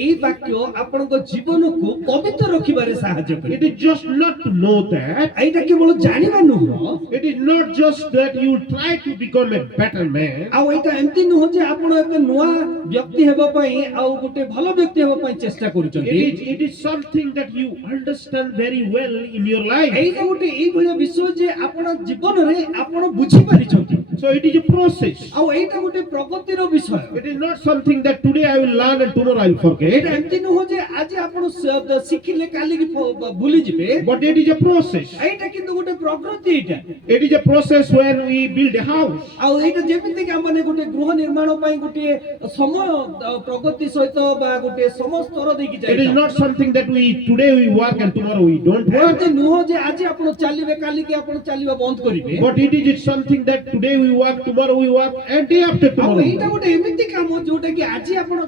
ଏଇ ବାକ୍ୟ ଆପଣଙ୍କ ଜୀବନକୁ ପବିତ୍ର ରଖିବାରେ ସାହାଯ୍ୟ କରିବ It is just not to know that. ଏଇଟା କେବଳ ଜାଣିବା ନୁହଁ It is not just that you try to become a better man. ଆଉ ଏଇଟା ଏମିତି ନୁହଁ ଯେ ଆପଣ ଏକ ନୂଆ ବ୍ୟକ୍ତି ହେବା ପାଇଁ ଆଉ ଗୋଟେ ଭଲ ବ୍ୟକ୍ତି ହେବା ପାଇଁ ଚେଷ୍ଟା କରୁଛନ୍ତି It is something that you understand very well in your life. ଏଇଟା ଗୋଟେ ଏଇଭଳିଆ ବିଷୟ ଯେ ଆପଣ ଜୀବନରେ ଆପଣ ବୁଝିପାରିଛନ୍ତି So it is a process. ଆଉ ଏଇଟା ଗୋଟେ ପ୍ରଗତିର ବିଷୟ It is not something that today I will learn and tomorrow I will ଏଇଟା forget. ଏମିତି ନୁହଁ ଯେ ଆଜି ଆପଣ ଶିଖିଲେ କାଲିକି ଭୁଲିଯିବେ But it is a process. ଏଇଟା କିନ୍ତୁ ଗୋଟେ ପ୍ରଗତି ଏଇଟା It is a process when we build a house. ଆଉ ଏଇଟା ଯେମିତି କି ଆମେ ଗୋଟେ ଗୃହ ନିର୍ମାଣ ପାଇଁ ଗୋଟେ ସମୟ ପ୍ରଗତି ସହିତ ବା ଗୋଟେ ସମୟ ସ୍ତର ଦେଇକି It is ଯାଇ not something that today we work and tomorrow we don't work. ଏମିତି ନୁହଁ ଯେ ଆଜି ଆପଣ ଚାଲିବେ କାଲିକି ଆପଣ ଚାଲିବା ବନ୍ଦ କରିବେ But it is something that today we work, tomorrow we work, and day after ଆଉ tomorrow. ଏଇଟା ଗୋଟେ ଏମିତି କାମ ଯୋଉଟା କି ଆଜି ଆପଣ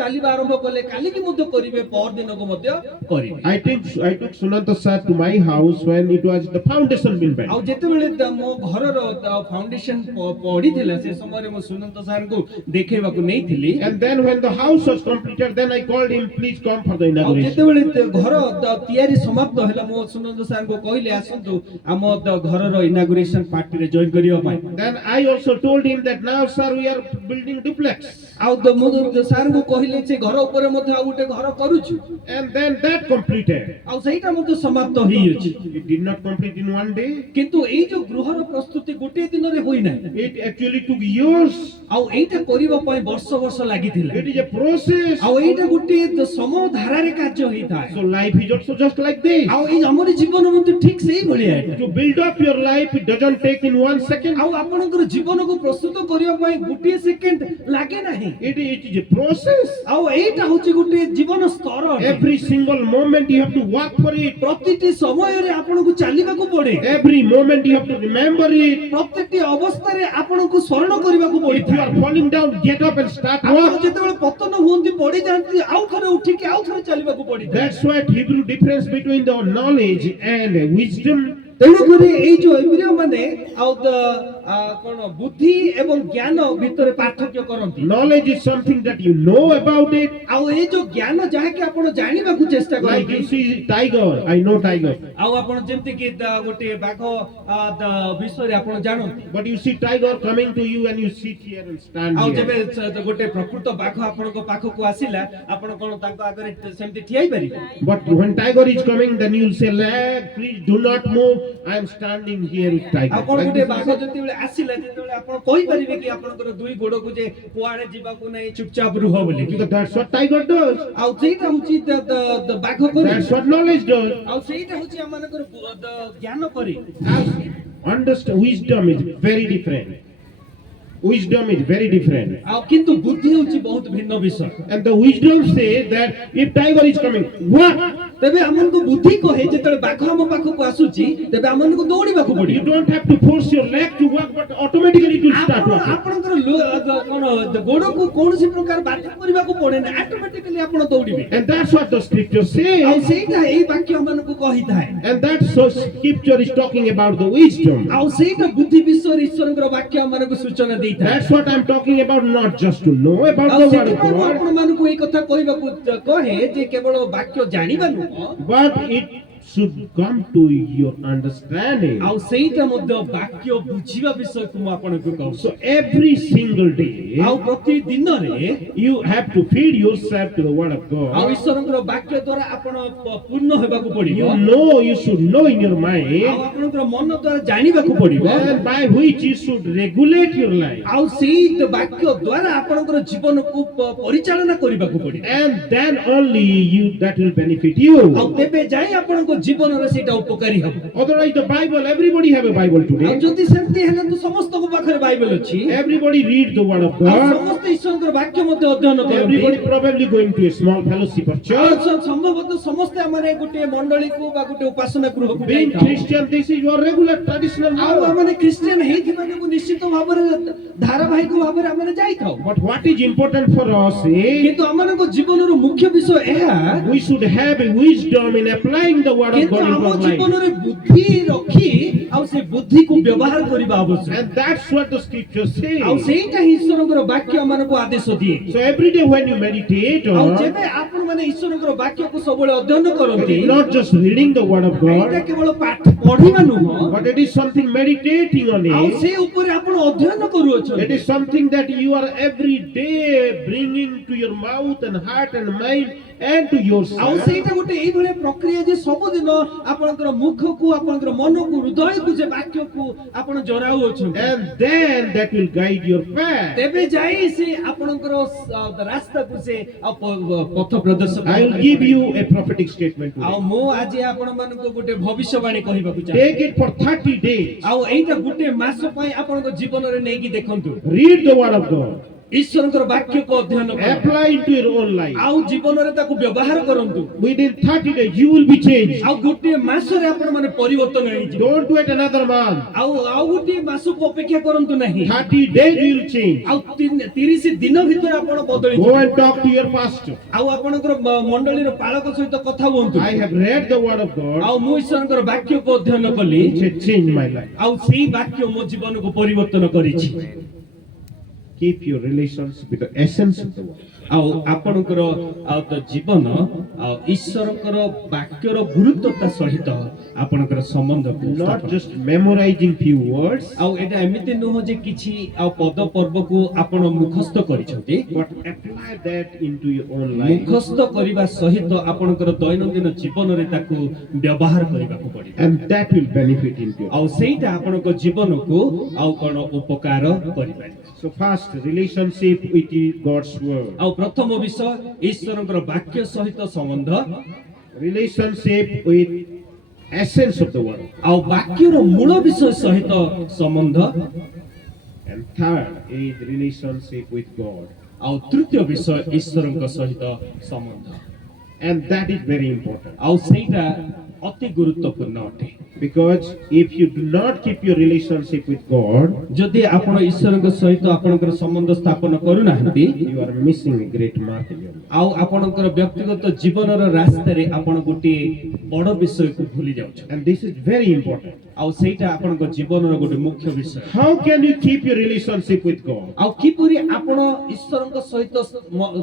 ଚାଲିବା ଆରମ୍ଭ କଲେ କାଲିକି ମଧ୍ୟ କରିବେ ପର ଦିନକୁ ମଧ୍ୟ କରିବେ I took Sunanta sir to my house when it was the foundation being built. ଆଉ ଯେତେବେଳେ ମୋ ଘରର ଫାଉଣ୍ଡେସନ ପଡିଥିଲା ସେ ସମୟରେ ମୁଁ ସୁନନ୍ତ ସାରଙ୍କୁ ଦେଖେଇବାକୁ ନେଇଥିଲି And then when the house was completed, then I called him, please come for the ଆଉ inauguration. ଯେତେବେଳେ ଘର ତିଆରି ସମାପ୍ତ ହେଲା ମୁଁ ସୁନନ୍ତ ସାରଙ୍କୁ କହିଲି ଆସନ୍ତୁ ଆମ ଘରର ଇନାଗୁରେସନ ପାର୍ଟିରେ ଜଏନ କରିବା ପାଇଁ And I also told him that now, sir, we are building duplex. ଆଉ ମୁଁ ସାର୍ ଙ୍କୁ କହିଲି ସେ ଘର ଉପରେ ମଧ୍ୟ ଆଉ ଗୋଟେ ଘର କରୁଛୁ And then that completed. ଆଉ ସେଇଟା ମଧ୍ୟ ସମାପ୍ତ ହେଇଯାଇଛି It did not complete in one day. କିନ୍ତୁ ଏଇ ଯୋଉ ଗୃହର ପ୍ରସ୍ତୁତି ଗୋଟିଏ ଦିନରେ ହୋଇନାହିଁ It actually took years. ଆଉ ଏଇଟା କରିବା ପାଇଁ ବର୍ଷ ବର୍ଷ ଲାଗିଥିଲା It is a process. ଆଉ ଏଇଟା ଗୋଟିଏ ସମୟ ଧାରାରେ କାର୍ଯ୍ୟ ହେଇଥାଏ So life is also just like this. ଆଉ ଏଇ ଆମର ଜୀବନ ମଧ୍ୟ ଠିକ ସେଇ ଭଳିଆ ଏଇଟା To build up your life, it doesn't take in 1 second. ଆଉ ଆପଣଙ୍କର ଜୀବନକୁ ପ୍ରସ୍ତୁତ କରିବା ପାଇଁ ଗୋଟିଏ ସେକେଣ୍ଡ ଲାଗେ ନାହିଁ It is a process. ଆଉ ଏଇଟା ହଉଛି ଗୋଟିଏ ଜୀବନ ସ୍ତର ଅଟେ। Every single moment you have to work for it. ପ୍ରତିଟି ସମୟରେ ଆପଣଙ୍କୁ ଚାଲିବାକୁ ପଡେ Every moment you have to remember it. ପ୍ରତ୍ୟେକଟି ଅବସ୍ଥାରେ ଆପଣଙ୍କୁ ସ୍ମରଣ କରିବାକୁ If you ପଡିଥାଏ are falling down, get up and start ଆପଣ work. ଯେତେବେଳେ ପତନ ହୁଅନ୍ତି ପଡିଯାଆନ୍ତି ଆଉ ଥରେ ଉଠିକି ଆଉ ଥରେ ଚାଲିବାକୁ ପଡିଥାଏ That's what Hebrew difference between the knowledge and wisdom. ତେଣୁକରି ଏଇ ଯୋଉ ଏବ୍ରିୟ ମାନେ ଆଉ କଣ ବୁଦ୍ଧି ଏବଂ ଜ୍ଞାନ ଭିତରେ ପାର୍ଥକ୍ୟ କରନ୍ତି Knowledge is something that you know about it. ଆଉ ଏଇ ଯୋଉ ଜ୍ଞାନ ଯାହାକି ଆପଣ ଜାଣିବାକୁ ଚେଷ୍ଟା Like କରନ୍ତି you see tiger, I know tiger. ଆଉ ଆପଣ ଯେମିତି କି ଗୋଟେ ବାଘ ବିଷୟରେ ଆପଣ ଜାଣନ୍ତି But you see tiger coming to you and you sit here and stand ଆଉ here. ଯେବେ ଗୋଟେ ପ୍ରକୃତ ବାଘ ଆପଣଙ୍କ ପାଖକୁ ଆସିଲା ଆପଣ କଣ ତାଙ୍କ ଆଗରେ ସେମିତି ଠିଆ ହେଇପାରିବେ But when tiger is coming, then you'll say, "Lag, please do not move. I am standing here with tiger." ଆଉ କଣ Like ଗୋଟେ this ବାଘ is- ଯେତେବେଳେ ଆସିଲା ଯେତେବେଳେ ଆପଣ କହିପାରିବେ କି ଆପଣଙ୍କର ଦୁଇ ଗୋଡକୁ ଯେ କୁଆଡେ ଯିବାକୁ ନାହିଁ ଚୁପଚାପ ରୁହ ବୋଲି Because that's what tiger does. ଆଉ ସେଇଟା ହଉଛି ବାଘ କରେ That's what knowledge does. ଆଉ ସେଇଟା ହଉଛି ଆମମାନଙ୍କର ଜ୍ଞାନ କରେ Understand, wisdom is very different. Wisdom is very different. ଆଉ କିନ୍ତୁ ବୁଦ୍ଧି ହଉଛି ବହୁତ ଭିନ୍ନ ବିଷୟ And the wisdom says that if tiger is coming, what? ତେବେ ଆମମାନଙ୍କୁ ବୁଦ୍ଧି କହେ ଯେତେବେଳେ ବାଘ ଆମ ପାଖକୁ ଆସୁଛି ତେବେ ଆମମାନଙ୍କୁ ଦୌଡ଼ିବାକୁ You ପଡିବ don't have to force your leg to work, but automatically it will start working. ଆପଣଙ୍କର କଣ ଗୋଡକୁ କୌଣସି ପ୍ରକାର ବାଧ୍ୟ କରିବାକୁ ପଡେନି ଅଟୋମେଟିକାଲି ଆପଣ ଦୌଡ଼ିବେ And that's what the scripture ଆଉ says. ସେଇଟା ଏଇ ବାକ୍ୟ ଆମମାନଙ୍କୁ କହିଥାଏ And that's so scripture is talking about the wisdom. ଆଉ ସେଇଟା ବୁଦ୍ଧି ବିଷୟରେ ଈଶ୍ୱରଙ୍କର ବାକ୍ୟ ଆମମାନଙ୍କୁ ସୂଚନା ଦେଇଥାଏ That's what I'm talking about, not just to know about ଆଉ the word of ସେଥିପାଇଁ ମୁଁ God, ଆପଣମାନଙ୍କୁ ଏଇ କଥା କହିବାକୁ କହେ ଯେ କେବଳ ବାକ୍ୟ ଜାଣିବା ନୁହଁ but it should come to your understanding. ଆଉ ସେଇଟା ମଧ୍ୟ ବାକ୍ୟ ବୁଝିବା ବିଷୟକୁ ମୁଁ ଆପଣଙ୍କୁ କହୁଛି So every single day, ଆଉ ପ୍ରତି ଦିନରେ you have to feed yourself to the word of ଆଉ God. ଈଶ୍ୱରଙ୍କର ବାକ୍ୟ ଦ୍ୱାରା ଆପଣ ପୂର୍ଣ୍ଣ ହେବାକୁ ପଡିବ You should know in your ଆଉ mind, ଆପଣଙ୍କର ମନ ଦ୍ୱାରା ଜାଣିବାକୁ ପଡିବ and by which you should regulate your life. ଆଉ ସେଇ ବାକ୍ୟ ଦ୍ୱାରା ଆପଣଙ୍କର ଜୀବନକୁ ପରିଚାଳନା କରିବାକୁ ପଡିବ And then only that will benefit you. ଆଉ ତେବେ ଯାଇ ଆପଣଙ୍କ ଜୀବନରେ ସେଇଟା ଉପକାରୀ ହେବ Otherwise, the Bible, everybody have a Bible ଆଉ today. ଯଦି ସେମିତି ହେଲେ ତ ସମସ୍ତଙ୍କ ପାଖରେ ବାଇବେଲ ଅଛି Everybody read the word of ଆଉ God. ସମସ୍ତେ ଈଶ୍ୱରଙ୍କର ବାକ୍ୟ ମଧ୍ୟ ଅଧ୍ୟୟନ Everybody କରନ୍ତି probably going to a small fellowship or ଆଉ church. ସମ୍ଭବତଃ ସମସ୍ତେ ଆମର ଗୋଟିଏ ମଣ୍ଡଳୀକୁ ବା ଗୋଟେ ଉପାସନା ଗୃହକୁ Being ଯାଇଥାଉ Christian, this is your regular traditional ଆଉ life. ଆମେ ଖ୍ରୀଷ୍ଟିଆନ ହେଇଥିବା ଯୋଗୁଁ ନିଶ୍ଚିତ ଭାବରେ ଧାରାବାହିକ ଭାବରେ ଆମେ ଯାଇଥାଉ But what is important for us is କିନ୍ତୁ ଆମମାନଙ୍କ ଜୀବନର ମୁଖ୍ୟ ବିଷୟ ଏହା we should have a wisdom in applying the word of କିନ୍ତୁ God in ଆମ our life. ଜୀବନରେ ବୁଦ୍ଧି ରଖି ଆଉ ସେ ବୁଦ୍ଧିକୁ ବ୍ୟବହାର କରିବା ଆବଶ୍ୟକ And that's what the scripture ଆଉ says. ସେଇଟା ହିଁ ଈଶ୍ୱରଙ୍କର ବାକ୍ୟ ଆମମାନଙ୍କୁ ଆଦେଶ ଦିଏ So every day when you meditate ଆଉ on, ଯେବେ ଆପଣ ମାନେ ଈଶ୍ୱରଙ୍କର ବାକ୍ୟକୁ ସବୁବେଳେ ଅଧ୍ୟୟନ it କରନ୍ତି is not just reading the word of ଏଇଟା God, କେବଳ ପାଠ ପଢିବା ନୁହଁ but it is something meditating on ଆଉ it. ସେ ଉପରେ ଆପଣ ଅଧ୍ୟୟନ It କରୁଅଛନ୍ତି is something that you are every day bringing to your mouth and heart and mind and to ଆଉ yourself. ସେଇଟା ଗୋଟେ ଏଇଭଳିଆ ପ୍ରକ୍ରିୟା ଯେ ସବୁଦିନ ଆପଣଙ୍କର ମୁଖକୁ ଆପଣଙ୍କର ମନକୁ ହୃଦୟକୁ ଯେ ବାକ୍ୟକୁ ଆପଣ ଜରାଉଅଛନ୍ତି And then that will guide your path. ତେବେ ଯାଇ ସେ ଆପଣଙ୍କର ରାସ୍ତାକୁ ସେ ପଥ ପ୍ରଦର୍ଶକ I will give you a prophetic statement ଆଉ today. ମୁଁ ଆଜି ଆପଣମାନଙ୍କୁ ଗୋଟେ ଭବିଷ୍ୟବାଣୀ କହିବାକୁ ଚାହେଁ Take it for 30 days. ଆଉ ଏଇଟା ଗୋଟେ ମାସ ପାଇଁ ଆପଣଙ୍କ ଜୀବନରେ ନେଇକି ଦେଖନ୍ତୁ Read the word of God. ଈଶ୍ୱରଙ୍କର ବାକ୍ୟକୁ ଅଧ୍ୟୟନ କରନ୍ତୁ Apply into your own life. ଆଉ ଜୀବନରେ ତାକୁ ବ୍ୟବହାର କରନ୍ତୁ Within 30 days, you will be changed. ଆଉ ଗୋଟିଏ ମାସରେ ଆପଣ ମାନେ ପରିବର୍ତ୍ତନ ହେଇଯିବ Don't wait another month. ଆଉ ଗୋଟିଏ ମାସକୁ ଅପେକ୍ଷା କରନ୍ତୁ ନାହିଁ 30 days you will change. ଆଉ 30 ଦିନ ଭିତରେ ଆପଣ ବଦଳି Go and talk to your pastor. ଆଉ ଆପଣଙ୍କର ମଣ୍ଡଳୀର ପାଳକ ସହିତ କଥା ହୁଅନ୍ତୁ I have read the word of God. ଆଉ ମୁଁ ଈଶ୍ୱରଙ୍କର ବାକ୍ୟକୁ ଅଧ୍ୟୟନ କଲି It has changed my life. ଆଉ ସେଇ ବାକ୍ୟ ମୋ ଜୀବନକୁ ପରିବର୍ତ୍ତନ କରିଛି keep your relations with the essence of the word. ଆଉ ଆପଣଙ୍କର ଆଉ ତ ଜୀବନ ଆଉ ଈଶ୍ୱରଙ୍କର ବାକ୍ୟର ଗୁରୁତ୍ୱତା ସହିତ ଆପଣଙ୍କର ସମ୍ବନ୍ଧ Not just memorizing few words, ଆଉ ଏଟା ଏମିତି ନୁହଁ ଯେ କିଛି ଆଉ ପଦ ପର୍ବକୁ ଆପଣ ମୁଖସ୍ଥ କରିଛନ୍ତି, but apply that into your own life. ମୁଖସ୍ଥ କରିବା ସହିତ ଆପଣଙ୍କର ଦୈନନ୍ଦିନ ଜୀବନରେ ତାକୁ ବ୍ୟବହାର କରିବାକୁ ପଡ଼ିବ, And that will benefit into your life. ଆଉ ସେଇଟା ଆପଣଙ୍କ ଜୀବନକୁ ଆଉ କଣ ଉପକାର କରିପାରିବ। So first, relationship with God's word. ଆଉ ପ୍ରଥମ ବିଷୟ ଈଶ୍ୱରଙ୍କର ବାକ୍ୟ ସହିତ ସମ୍ବନ୍ଧ, Relationship with essence of the word. ଆଉ ବାକ୍ୟର ମୂଳ ବିଷୟ ସହିତ ସମ୍ବନ୍ଧ, And third is relationship with God. ଆଉ ତୃତୀୟ ବିଷୟ ଈଶ୍ୱରଙ୍କ ସହିତ ସମ୍ବନ୍ଧ, And that is very important. ଆଉ ସେଇଟା ଅତି ଗୁରୁତ୍ୱପୂର୍ଣ୍ଣ ଅଟେ। Because if you do not keep your relationship with God, ଯଦି ଆପଣ ଈଶ୍ୱରଙ୍କ ସହିତ ଆପଣଙ୍କର ସମ୍ବନ୍ଧ ସ୍ଥାପନ କରୁନାହାନ୍ତି, you are missing a great mark in your life. ଆଉ ଆପଣଙ୍କର ବ୍ୟକ୍ତିଗତ ଜୀବନର ରାସ୍ତାରେ ଆପଣ ଗୋଟିଏ ବଡ଼ ବିଷୟକୁ ଭୁଲି ଯାଉଛନ୍ତି, And this is very important. ଆଉ ସେଇଟା ଆପଣଙ୍କ ଜୀବନର ଗୋଟେ ମୁଖ୍ୟ ବିଷୟ। How can you keep your relationship with God? ଆଉ କିପରି ଆପଣ ଈଶ୍ୱରଙ୍କ ସହିତ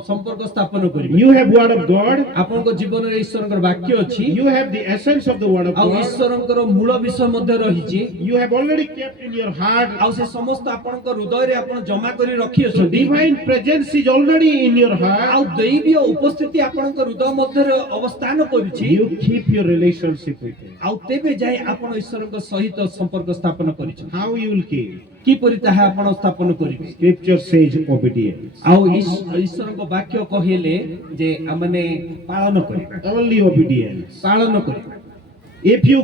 ସମ୍ପର୍କ ସ୍ଥାପନ କରିବେ? You have word of God. ଆପଣଙ୍କ ଜୀବନରେ ଈଶ୍ୱରଙ୍କର ବାକ୍ୟ ଅଛି, You have the essence of the word of ଆଉ God. ଈଶ୍ୱରଙ୍କର ମୂଳ ବିଷୟ ମଧ୍ୟ ରହିଛି, You have already kept in your heart. ଆଉ ସେ ସମସ୍ତ ଆପଣଙ୍କ ହୃଦୟରେ ଆପଣ ଜମା କରି So ରଖିଅଛନ୍ତି, divine presence is already in your ଆଉ heart. ଦୈବୀୟ ଉପସ୍ଥିତି ଆପଣଙ୍କ ହୃଦୟ ମଧ୍ୟରେ ଅବସ୍ଥାନ କରୁଛି, You keep your relationship with Him. ଆଉ ତେବେ ଯାଇ ଆପଣ ଈଶ୍ୱରଙ୍କ ସହିତ ସମ୍ପର୍କ ସ୍ଥାପନ କରିଛନ୍ତି। How you will keep? କିପରି ତାହା ଆପଣ ସ୍ଥାପନ କରିବେ? Scripture says obedience. ଆଉ ଈଶ୍ୱରଙ୍କ ବାକ୍ୟ କହିଲେ ଯେ ଆମମାନେ ପାଳନ କରିବା, Only obedience. ପାଳନ କରିବା। If you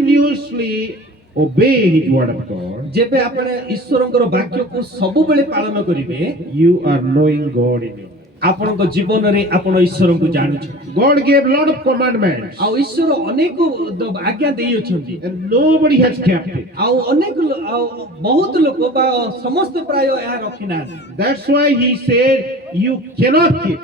continuously obey His word of God, ଯେବେ ଆପଣ ଈଶ୍ୱରଙ୍କର ବାକ୍ୟକୁ ସବୁବେଳେ ପାଳନ କରିବେ, you are knowing God in you. ଆପଣଙ୍କ ଜୀବନରେ ଆପଣ ଈଶ୍ୱରଙ୍କୁ ଜାଣୁଛନ୍ତି, God gave a lot of commandments, ଆଉ ଈଶ୍ୱର ଅନେକ ଆଜ୍ଞା ଦେଇଅଛନ୍ତି, and nobody has kept it. ଆଉ ଅନେକ ଆଉ ବହୁତ ଲୋକ ବା ସମସ୍ତେ ପ୍ରାୟ ଏହା ରଖିନାହାନ୍ତି। That's why He said you cannot keep.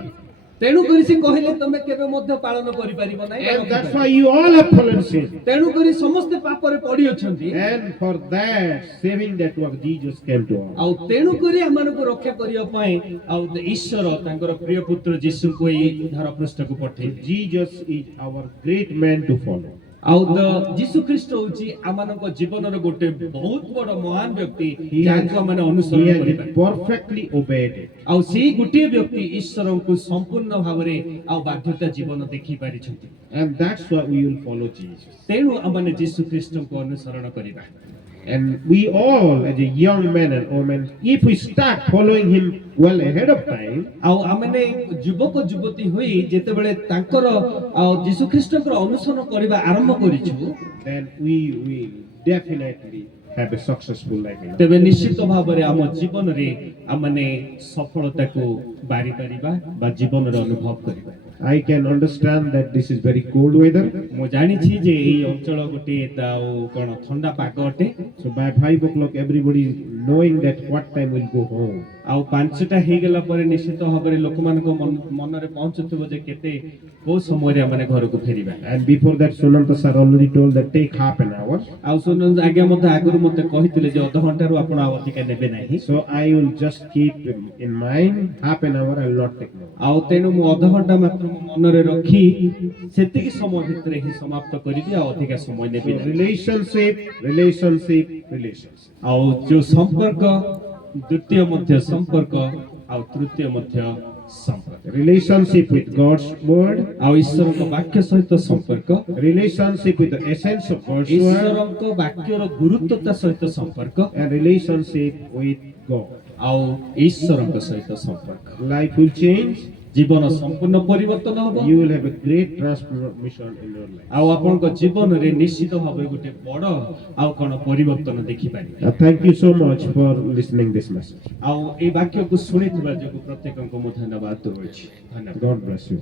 ତେଣୁ କରି ସେ କହିଲେ ତମେ କେବେ ମଧ୍ୟ ପାଳନ କରିପାରିବ ନାହିଁ, ବା And that's ରଖିପାରିବ why you all have fallen sin. ନାହିଁ। ତେଣୁ କରି ସମସ୍ତେ ପାପରେ ପଡ଼ିଅଛନ୍ତି, And for that, saving that work, Jesus came to us. ଆଉ ତେଣୁ କରି ଆମମାନଙ୍କୁ ରକ୍ଷା କରିବା ପାଇଁ ଆଉ ଈଶ୍ୱର ତାଙ୍କର ପ୍ରିୟ ପୁତ୍ର ଯୀଶୁଙ୍କୁ ଏହି ଧରା ପୃଷ୍ଠକୁ ପଠେଇଲେ। Jesus is our great man to follow. ଆଉ ଯୀଶୁ ଖ୍ରୀଷ୍ଟ ହଉଛି ଆମମାନଙ୍କ ଜୀବନର ଗୋଟେ ବହୁତ ବଡ଼ ମହାନ ବ୍ୟକ୍ତି, He ଯାହାକୁ ଆମମାନେ ଅନୁସରଣ has କରିବା। perfectly obeyed it. ଆଉ ସେଇ ଗୋଟିଏ ବ୍ୟକ୍ତି ଈଶ୍ୱରଙ୍କୁ ସମ୍ପୂର୍ଣ୍ଣ ଭାବରେ ଆଉ ବାଧ୍ୟତା ଜୀବନ ଦେଖେଇ ପାରିଛନ୍ତି। And that's why we will follow Jesus. ତେଣୁ ଆମମାନେ ଯୀଶୁ ଖ୍ରୀଷ୍ଟଙ୍କୁ ଅନୁସରଣ କରିବା। And we all, as a young man and woman, if we start following Him well ahead of time, ଆଉ ଆମମାନେ ଯୁବକ ଯୁବତୀ ହୋଇ ଯେତେବେଳେ ତାଙ୍କର ଆଉ ଯୀଶୁ ଖ୍ରୀଷ୍ଟଙ୍କର ଅନୁସରଣ କରିବା ଆରମ୍ଭ କରିଛୁ, then we will definitely have a successful life in life. ତେବେ ନିଶ୍ଚିତ ଭାବରେ ଆମ ଜୀବନରେ ଆମମାନେ ସଫଳତାକୁ ବାରି ପାରିବା ବା ଜୀବନରେ ଅନୁଭବ କରିବା। I can understand that this is very cold weather. ମୁଁ ଜାଣିଛି ଯେ ଏଇ ଅଞ୍ଚଳ ଗୋଟିଏ ଆଉ କଣ ଥଣ୍ଡା ପାଗ ଅଟେ, So by 5 o'clock, everybody is knowing that what time we'll go home. ଆଉ 5ଟା ହେଇଗଲା ପରେ ନିଶ୍ଚିତ ଭାବରେ ଲୋକମାନଙ୍କ ମନରେ ପହଞ୍ଚୁଥିବ ଯେ କେତେ କୋଉ ସମୟରେ ଆମମାନେ ଘରକୁ ଫେରିବା। And before that, Sunanta sir already told that take half an hour. ଆଉ ଶୁଣ ଆଜ୍ଞା ମୋତେ ଆଗରୁ ମୋତେ କହିଥିଲେ ଯେ ଅଧଘଣ୍ଟାରୁ ଆପଣ ଆଉ ଅଧିକା ନେବେ ନାହିଁ, So I will just keep in mind half an hour. I will not take more. ଆଉ ତେଣୁ ମୁଁ ଅଧଘଣ୍ଟା ମାତ୍ର ମୋ ମନରେ ରଖି ସେତିକି ସମୟ ଭିତରେ ହିଁ ସମାପ୍ତ କରିବି, ଆଉ ଅଧିକା ସମୟ ନେବି So ନାହିଁ। relationship, relationship, relationship. ଆଉ ଯୋଉ ସମ୍ପର୍କ, ଦ୍ୱିତୀୟ ମଧ୍ୟ ସମ୍ପର୍କ, ଆଉ ତୃତୀୟ ମଧ୍ୟ ସମ୍ପର୍କ, Relationship with God's word. ଆଉ ଈଶ୍ୱରଙ୍କ ବାକ୍ୟ ସହିତ ସମ୍ପର୍କ, Relationship with the essence of God's word. ଈଶ୍ୱରଙ୍କ ବାକ୍ୟର ଗୁରୁତ୍ୱତା ସହିତ ସମ୍ପର୍କ, And relationship with God. ଆଉ ଈଶ୍ୱରଙ୍କ ସହିତ ସମ୍ପର୍କ। Life will change. ଜୀବନ ସମ୍ପୂର୍ଣ୍ଣ ପରିବର୍ତ୍ତନ ହବ, You will have a great transformation in your life. ଆଉ ଆପଣଙ୍କ ଜୀବନରେ ନିଶ୍ଚିତ ଭାବରେ ଗୋଟେ ବଡ଼ ଆଉ କଣ ପରିବର୍ତ୍ତନ ଦେଖିପାରିବେ। Thank you so much for listening this message. ଆଉ ଏଇ ବାକ୍ୟକୁ ଶୁଣିଥିବା ଯୋଗୁଁ ପ୍ରତ୍ୟେକଙ୍କୁ ମୁଁ ଧନ୍ୟବାଦ ଦଉଅଛି। ଧନ୍ୟବାଦ। God bless you.